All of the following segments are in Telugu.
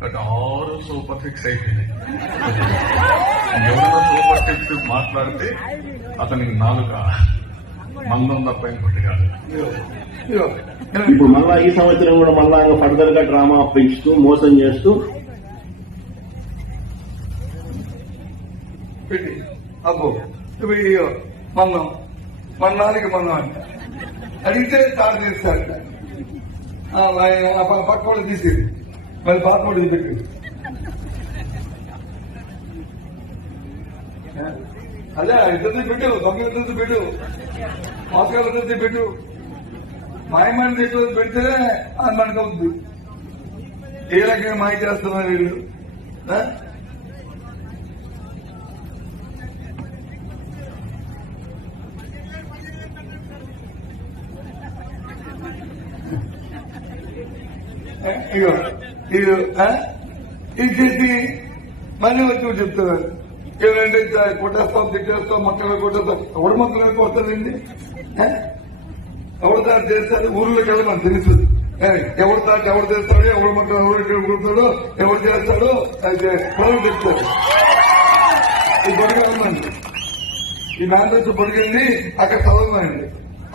బట్ ఆరు సూపర్ ఫిక్స్ అయిపోయింది. ఎవరైనా సూపర్ ఫిక్స్ మాట్లాడితే అతనికి నాలుక మందం తప్ప ఇంకోటి కాదు. ఇప్పుడు మళ్ళా ఈ సంవత్సరం కూడా మళ్ళా ఫర్దర్ గా డ్రామా పెంచుతూ మోసం చేస్తూ పెట్టి అబ్బో మందం మన నాలుగు మందం అంట అడిగితే తాను చేస్తాడు. పక్క వాళ్ళు తీసేది మళ్ళీ పాత వాళ్ళు పెట్టి అదే ఇద్దరిని పెట్టు, దొంగ ఇద్దరిని పెట్టు, మోసగాళ్ళ ఇద్దరిని పెట్టు, మాయమైన ఇద్దరు పెడితే అది మనకు అవుతుంది. ఏ రకంగా మాయ చేస్తున్నారు వీళ్ళు. ఇది చేసి మళ్ళీ వచ్చి చెప్తున్నారు ఏమంటే కొట్టేస్తాం, తిట్టేస్తాం, మొక్కలు కొట్టేస్తాం. ఎవడు మొక్కలు కొడతారండి? ఎవరు తాడు చేస్తాడు? ఊర్లోకి వెళ్ళి మనకు తెలుస్తుంది. ఎవరు తాడు ఎవరు చేస్తాడు, ఎవరు మొక్కలు ఎవరు కొడతాడు, ఎవరు చేస్తాడో అయితే పొలం చెప్తారు. ఈ పొడిగా ఉందండి, ఈ మేనేజ్ పొడిగింది అక్కడ చదవదండి.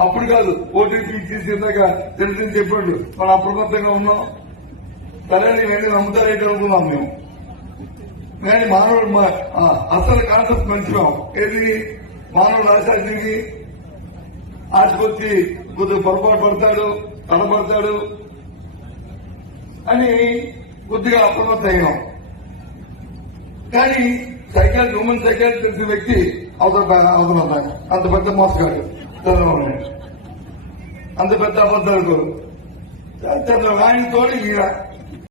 అప్పుడు కాదు ఓటీపీ తీసేదాక తెలిసి చెప్పాడు మనం అప్రమత్తంగా ఉన్నాం. సరే నేను నమ్ముతారేంటి అనుకున్నాం మేము. కానీ మానవుడు అసలు కాన్సెప్ట్ మంచివాం. ఏది మానవుడు ఆశానికి ఆశకొచ్చి కొద్దిగా పొరపాటు పడతాడు, తడబడతాడు అని కొద్దిగా అప్రమత్తం అయినాం. కానీ సైకాలజీ, హ్యూమన్ సైకాలజీ తెలిసిన వ్యక్తి అవతల అంత పెద్ద మోసగాడు చంద్రబాబు నాయుడు, అంత పెద్ద అబద్ధాలు చంద్రబాబు ఆయన తోడు ఈయన